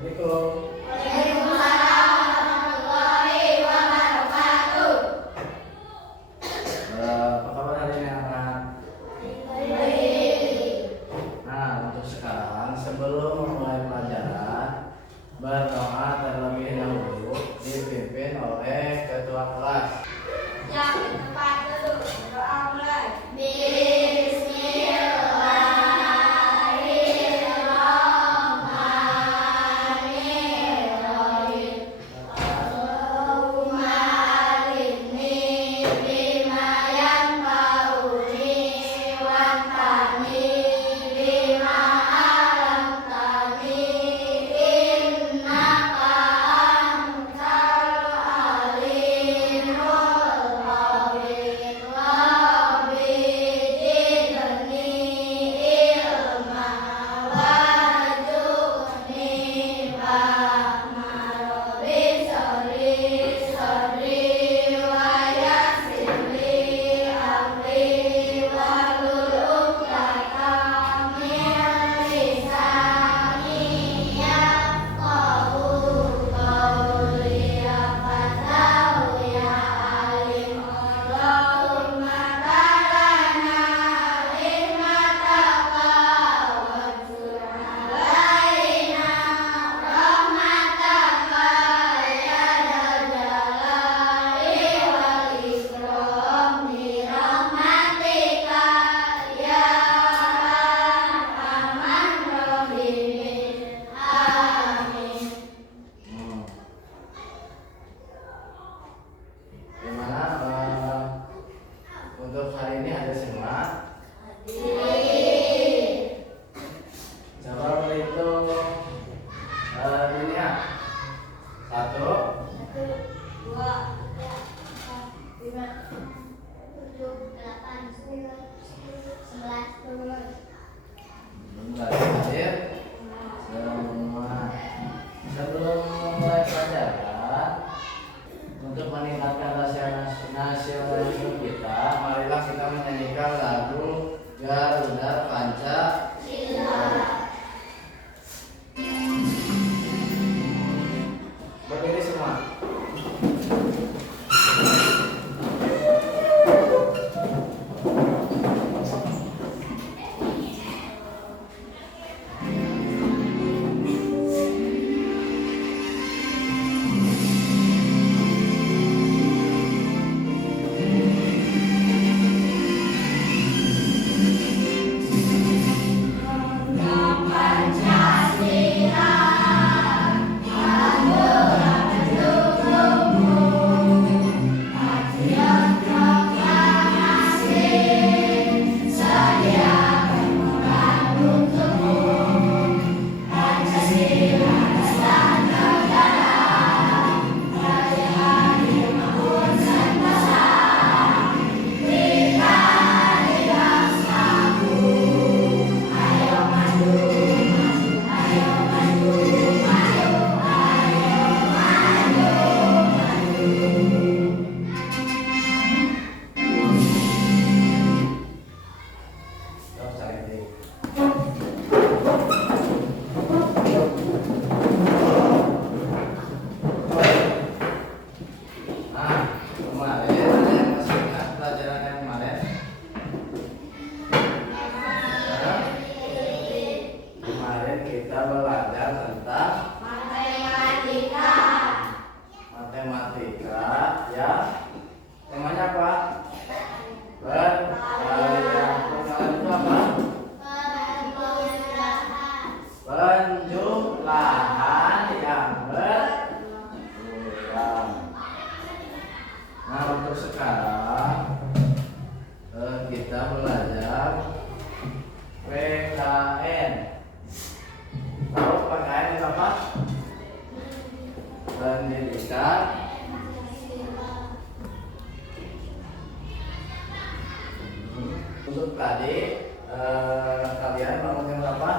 Assalamualaikum. Waalaikumsalam warahmatullahi wabarakatuh. Apa kabar hari ini anak? Baik. Nah, untuk sekarang sebelum memulai pelajaran, berdoa terlebih dahulu dipimpin oleh ketua kelas. Yang tepat duduk, doa mulai. Bismillahirrahmanirrahim. Allahumma alimni bima yanfa'uni wanfa'ni bima 'allamtani innaka antal alimul khabir. Rabbi zidni ilma warzuqni fahma. Rabbi sholli wa yassir li amri wahlul 'uqdatam min lisani yafqahu qawli. Fatahu ya alim. Allahumma balana hikmataka wansur alaina rahmataka ya dzal jalali wal ikram bi rahmatika ya arhamar rahimin. Amin. Gimana? Untuk hari ini ada semua. Coba berhitung ini ya. 1, 1, 2, 3, 4, 5, 6, 7, 8, 9, 11, 12. hadir semua. Sebelum memulai pelajaran, untuk meningkatkan rasa nasionalisme kita, marilah kita menyanyikan lagu Garuda Pancasila. Berdiri semua. Pancasila, patriot proklamasi, sediakan moral untukmu. Pancasila dasar negara, rajaan maupun sentosa, berikan bangsaku. Ayo maju, ayo maju, maju, ayo maju, maju. Stop saling. Nah, kemarin ada yang masih ingat pelajaran yang kemarin? Kemarin kita belajar tentang Matematika. matematika, ya. Temanya apa? Perkalian. Perkalian itu apa? Penjumlahan yang berulang. Nah, untuk sekarang kita belajar PKN. Tahu PKN itu apa? Pendidikan. Untuk tadi kalian bangun jam berapa?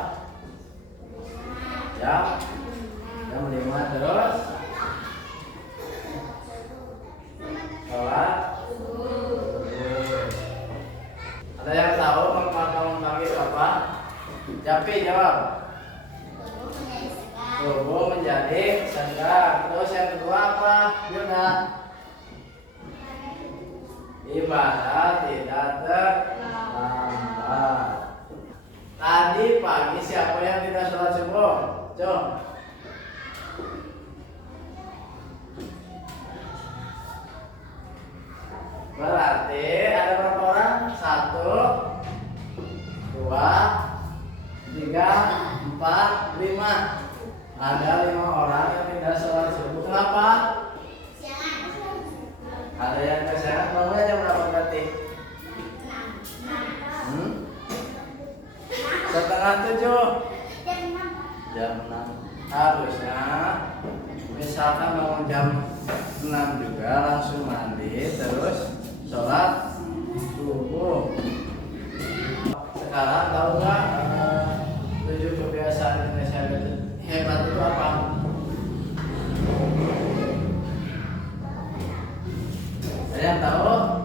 Jam 5 terus sholat. Ada yang tahu bangun pagi apa? Japi jawab. Subuh menjadi senggang. Terus yang kedua apa, Yuna? Ibadah tidak terlambat. Tadi pagi siapa yang tidak sholat subuh? Jom. Berarti ada berapa orang? 1, 2, 3, 4, 5. Ada 5 orang yang tidak sholat subuh. Kenapa? Ada yang kesiangan. Bangunnya jam berapa berarti? 6:30. Jam 6. Harusnya misalkan bangun jam 6 juga langsung mandi terus sholat subuh. Sekarang tahu nggak 7 kebiasaan Indonesia hebat itu apa? Ada yang tahu?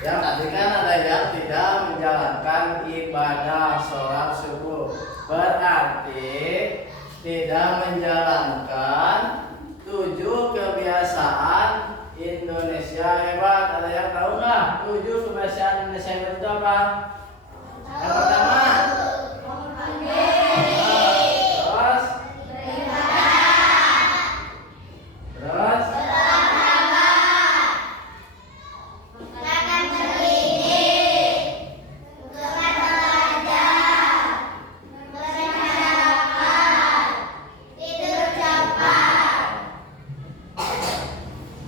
Yang tadi kan ada yang tidak menjalankan ibadah sholat subuh. Berarti tidak menjalankan 7 kebiasaan Indonesia hebat. Ada yang tahu nggak? 7 kebiasaan Indonesia hebat itu apa? Yang pertama. Terus.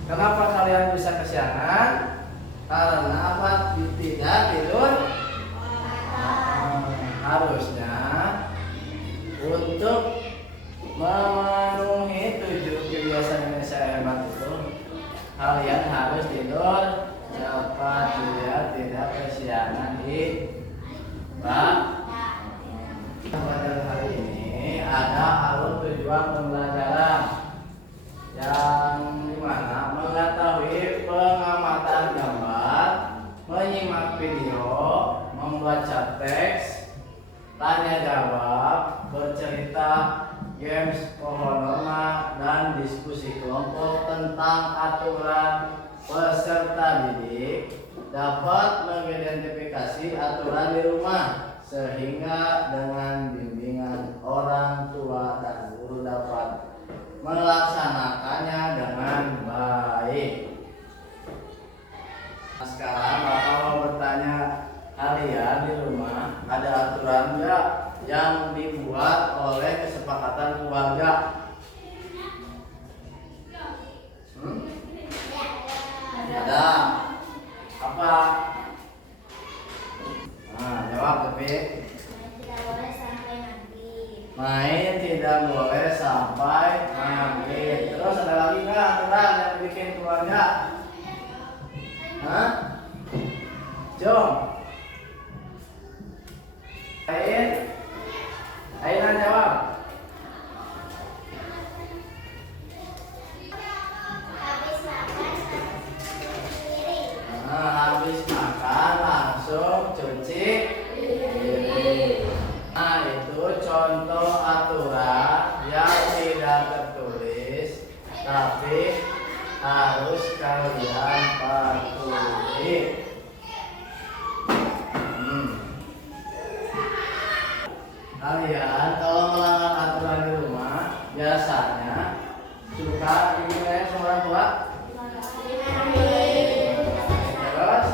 Kenapa kalian bisa kesiangan? Karena apa? Tidak tidur. Harusnya untuk memenuhi 7 kebiasaan Indonesia hebat itu kalian harus tidur cepat biar tidak kesiangan di pada hari ini ada alur tujuan pembelajaran yang dimana mengetahui pengamatan gambar, menyimak video, membaca teks, tanya jawab, bercerita, games pohon norma, dan diskusi kelompok tentang aturan peserta didik dapat mengidentifikasi aturan di rumah sehingga dengan bimbingan orang tua dan guru dapat melaksanakannya dengan baik. Nah, sekarang Bapak mau bertanya, kalian di rumah ada aturan nggak yang dibuat oleh kesepakatan keluarga? Ada. Apa? Nah, jawab tapi. Main tidak boleh sampai maghrib. Terus ada lagi nggak aturan yang bikin keluarga? Hah? Jom. Aina jawab. Habis makan langsung cuci piring. Nah, itu contoh aturan yang tidak tertulis tapi harus kalian patuhi. Kalian kalau melanggar aturan di rumah biasanya suka dimarahin sama orang tua? Terus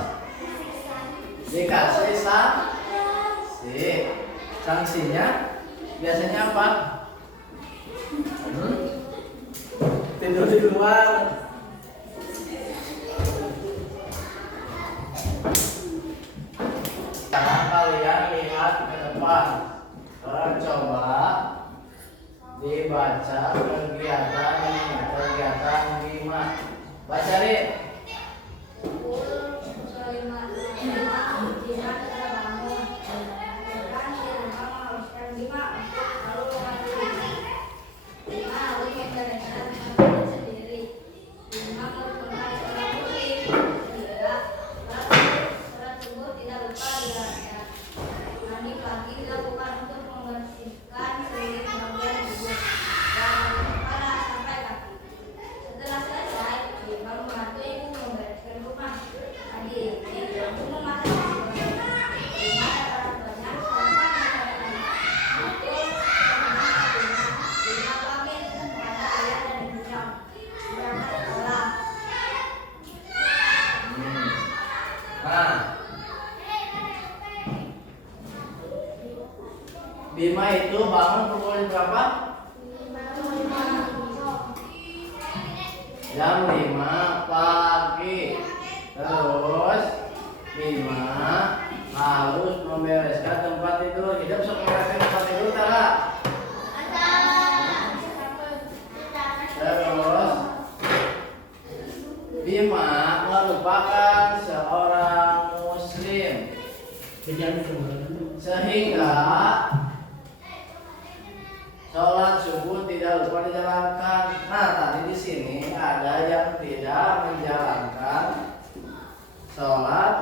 dikasih sanksi. Sanksinya biasanya apa? Tidur di luar. Sekarang kalian lihat ke depan. Coba dibaca kegiatan 5. Baca Rin. Bima itu bangun pukul berapa? Jam 5 pagi. Terus Bima harus membereskan tempat tidur. Hidup sok membereskan tempat tidur tak? Terus Bima merupakan seorang muslim sehingga sholat subuh tidak lupa dijalankan. Nah, tadi di sini ada yang tidak menjalankan sholat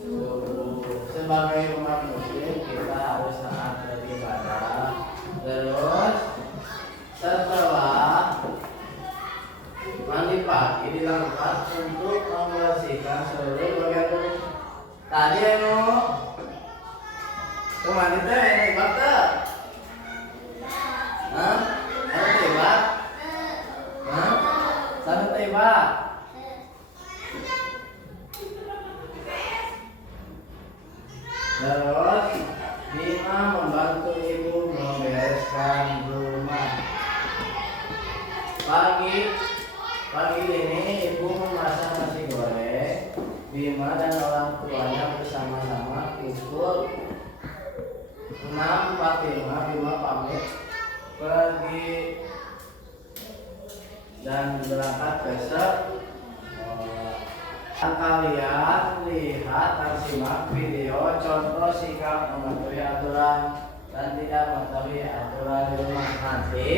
subuh. Sebagai umat muslim kita harus taat beribadah. Terus setelah mandi pagi dilakukan untuk membersihkan seluruh bagian tubuh. Tadi mandi teh hebat teh. Hah? Ada hebat? Hah? Sana hebat. Terus Bima membantu ibu membereskan rumah. Pagi ini ibu memasak nasi goreng. Bima dan orang tuanya bersama-sama pukul 6.45 Bima pamit pergi dan berangkat ke sekolah. Kalian lihat dan simak video contoh sikap mematuhi aturan dan tidak mematuhi aturan di rumah. Nanti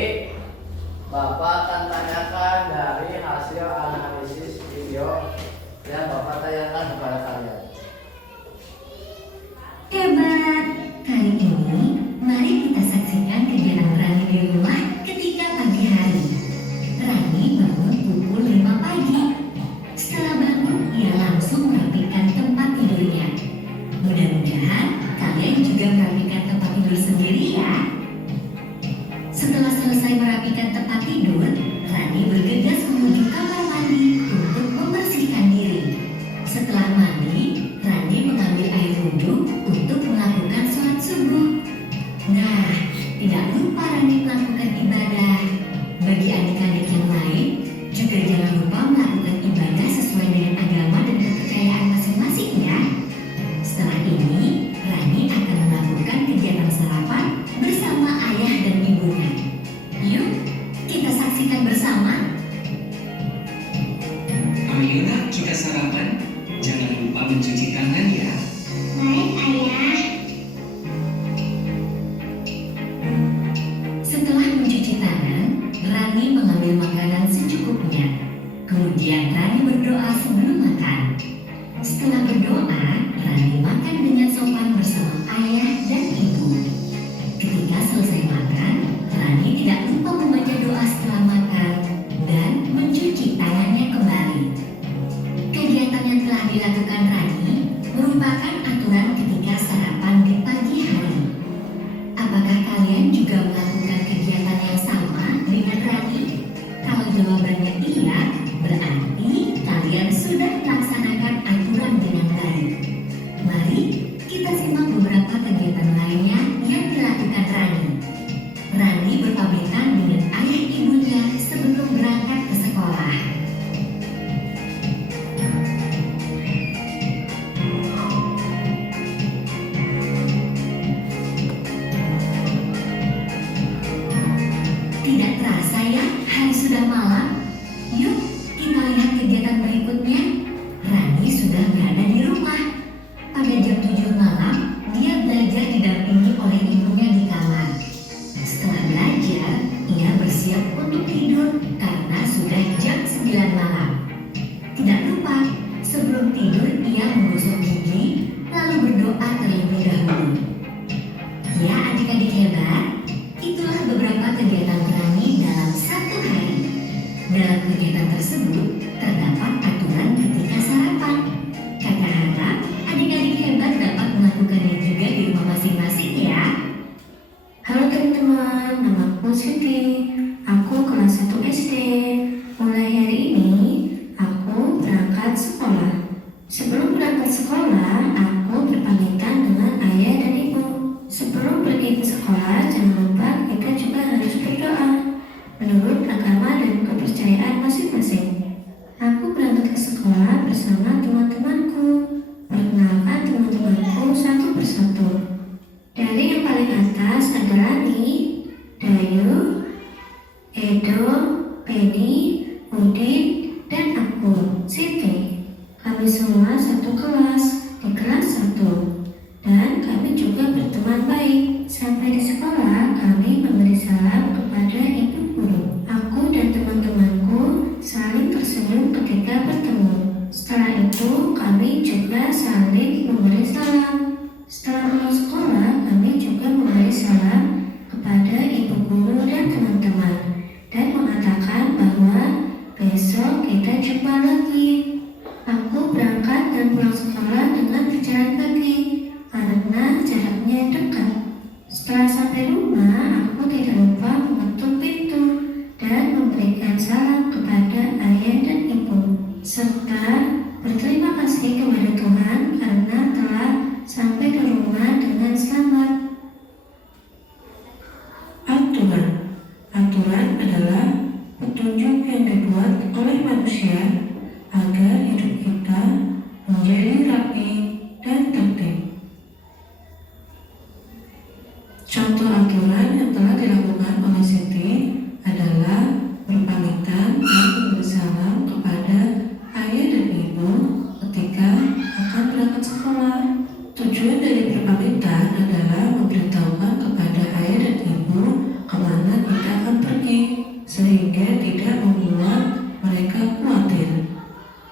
Bapak akan tanyakan dari hasil analisis video yang Bapak tanyakan kepada kalian. Hebat! Kali ini, mari kita saksikan kegiatan Rani di rumah ketika pagi hari. Rani bangun pukul 5 pagi. Setelah bangun, ia langsung merapikan tempat tidurnya. Mudah-mudahan kalian juga merapikan tempat tidur sendiri ya. Setelah selesai merapikan tempat tidur, Rani bergegas menuju kamar mandi untuk membersihkan diri. Setelah mandi, Rani mengambil air wudhu untuk melakukan sholat subuh. Nah, tidak lupa Rani melakukan ibadah. Bagi adik-adik yang lain, juga jangan lupa melakukan ibadah sesuai dengan agama dan kepercayaan masing-masing ya. Setelah ini, Rani akan melakukan kegiatan sarapan bersama ayah dan ibunya. Yuk, kita saksikan bersama. Ayolah kita sarapan. Jangan lupa mencuci tangan ya. Baik, ayah. Setelah mencuci tangan, Rani mengambil makanan secukupnya. Kemudian Rani berdoa sebelum makan. Setelah berdoa, Rani makan dengan sopan bersama ayah dan ibu. Ketika selesai makan, Rani tidak lupa membaca doa setelah makan dan mencuci tangannya kembali. Kegiatan yang telah dilakukan Rani merupakan aturan ketika sarapan di pagi hari. Apakah kalian juga melakukan kegiatan yang sama dengan Rani? Kalau jawabannya iya, berarti kalian sudah melaksanakan aturan dengan baik. Mari kita simak beberapa kegiatan lainnya yang dilakukan Rani. Rani berpamitan dengan ayah ibunya sebelum berangkat ke sekolah. Tidak terasa ya, hari sudah malam. Yuk, kita lihat kegiatan berikutnya. Rani sudah berada di rumah. Pada jam 7 malam, dia belajar didampingi oleh ibunya di kamar. Setelah belajar, ia bersiap untuk tidur karena sudah jam 9 malam. Tidak lupa, sebelum tidur ia menggosok gigi, lalu berdoa terlebih dahulu. Ya adik-adik hebat, itulah beberapa kegiatan Rani dalam satu hari. Dalam kegiatan tersebut, terdapat aturan ketika sarapan. Kakak harap adik-adik hebat dapat melakukannya juga di rumah masing-masing ya. Halo teman-teman, nama aku Siti. Aku kelas 1 SD. Mulai hari ini, aku berangkat sekolah. Sebelum berangkat sekolah, aku berpamitan dengan ayah dan ibu. Sebelum pergi ke sekolah, ada Rani, Dayu, Edo, Penny, Udin, dan aku, Siti. Kami semua satu kelas di kelas 1 dan kami juga berteman baik. Sampai di sekolah kami memberi salam kepada ibu guru. Aku dan teman-temanku saling tersenyum ketika bertemu. Setelah itu kami juga saling memberi salam. Setelah pulang sekolah kami juga memberi salam kepada ibu guru dan teman-teman dan mengatakan bahwa besok kita jumpa lagi. Aku berangkat dan pulang sekolah dengan berjalan kaki karena jaraknya dekat. Setelah sampai rumah, aku tidak lupa mengetuk pintu dan memberikan salam kepada ayah dan ibu, serta berterima kasih kepada Tuhan karena telah sampai ke rumah dengan selamat. Aturan adalah petunjuk yang dibuat oleh manusia agar hidup kita menjadi rapi dan tertib. Contoh aturan yang telah dilakukan oleh Siti adalah berpamitan dan memberi salam kepada ayah dan ibu ketika akan berangkat sekolah. Tujuan dari berpamitan adalah memberitahukan kepada ayah dan ibu kemana kita akan pergi, sehingga tidak membuat mereka khawatir.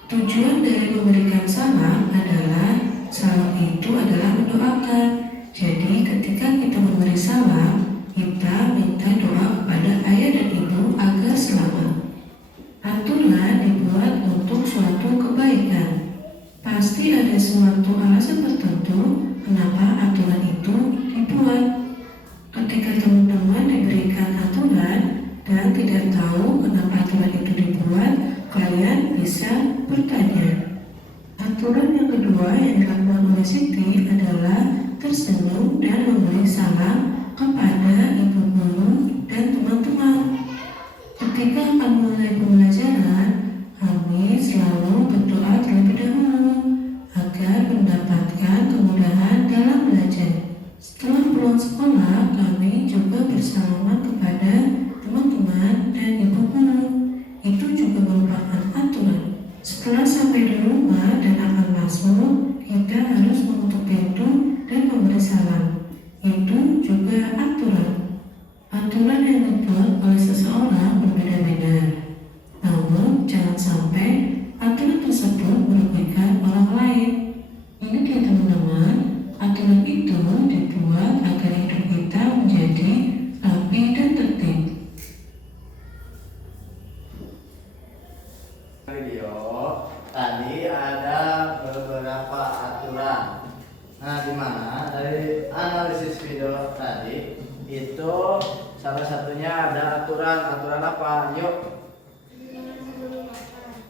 Tujuan dari memberikan salam adalah salam itu adalah mendoakan. Jadi ketika kita memberi salam, kita minta doa kepada ayah dan ibu agar selamat. Aturan dibuat untuk suatu kebaikan. Pasti ada suatu alasan tertentu kenapa aturan itu dibuat. Ketika teman-teman diberikan aturan dan tidak tahu kenapa aturan itu dibuat, kalian bisa bertanya. Aturan yang kedua yang dilakukan oleh Siti adalah tersenyum dan memberi salam kepada ibu guru dan teman-teman. Ketika akan mulai pembelajaran, kami selalu berdoa terlebih dahulu agar mendapatkan kemudahan dalam belajar. Setelah pulang sekolah, kami juga bersalaman kepada teman-teman dan ibu guru. Itu juga merupakan aturan. Setelah sampai di rumah dan akan masuk, kita harus menutup pintu dan memberi salam. Itu juga aturan. Aturan yang dibuat oleh seseorang berbeda-beda. Namun jangan sampai aturan tersebut merugikan orang lain. Ingat ya teman-teman, aturan itu dibuat agar hidup kita menjadi rapi dan tertib. Video tadi ada beberapa aturan. Nah, di mana dari analisis video tadi itu salah satunya ada aturan apa? Yuk,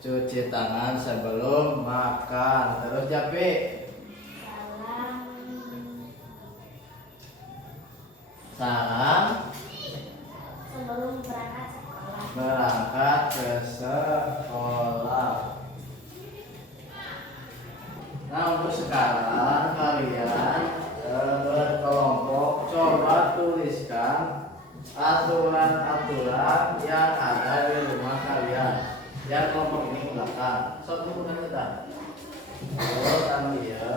cuci tangan sebelum makan. Terus Japi, salam sebelum berangkat sekolah. berangkat ke sekolah. Nah, untuk sekarang kalian berkelompok coba tuliskan aturan-aturan yang ada di rumah kalian. Ya, kelompok ini ke belakang. Sok kemudian kita. Terus ambil.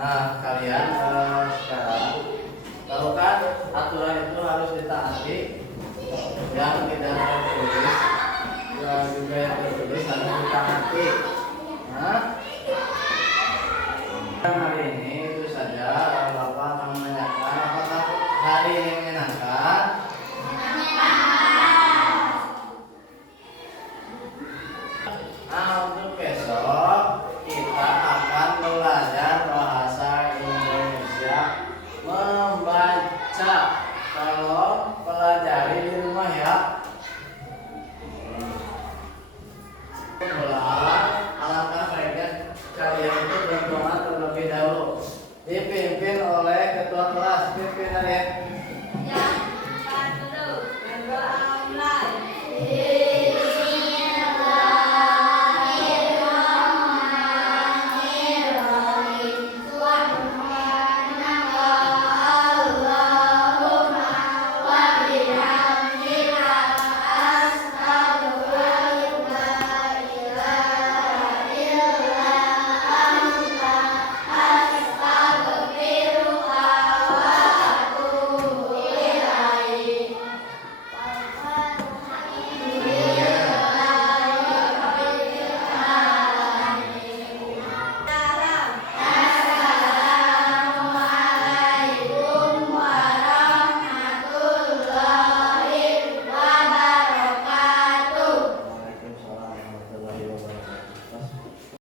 Nah, kalian sekarang tahu kan aturan itu harus ditaati, yang tidak tertulis dan juga yang tertulis harus ditaati. Nah, hari ini itu saja Bapak akan menanyakan apakah hari ini menyenangkan. Nah, untuk besok kita akan belajar bahasa Indonesia membaca. Tolong pelajari di rumah ya. Ulang, alangkah baiknya kalian itu berdoa terlebih dahulu. Dipimpin oleh ketua kelas. Pimpin ya.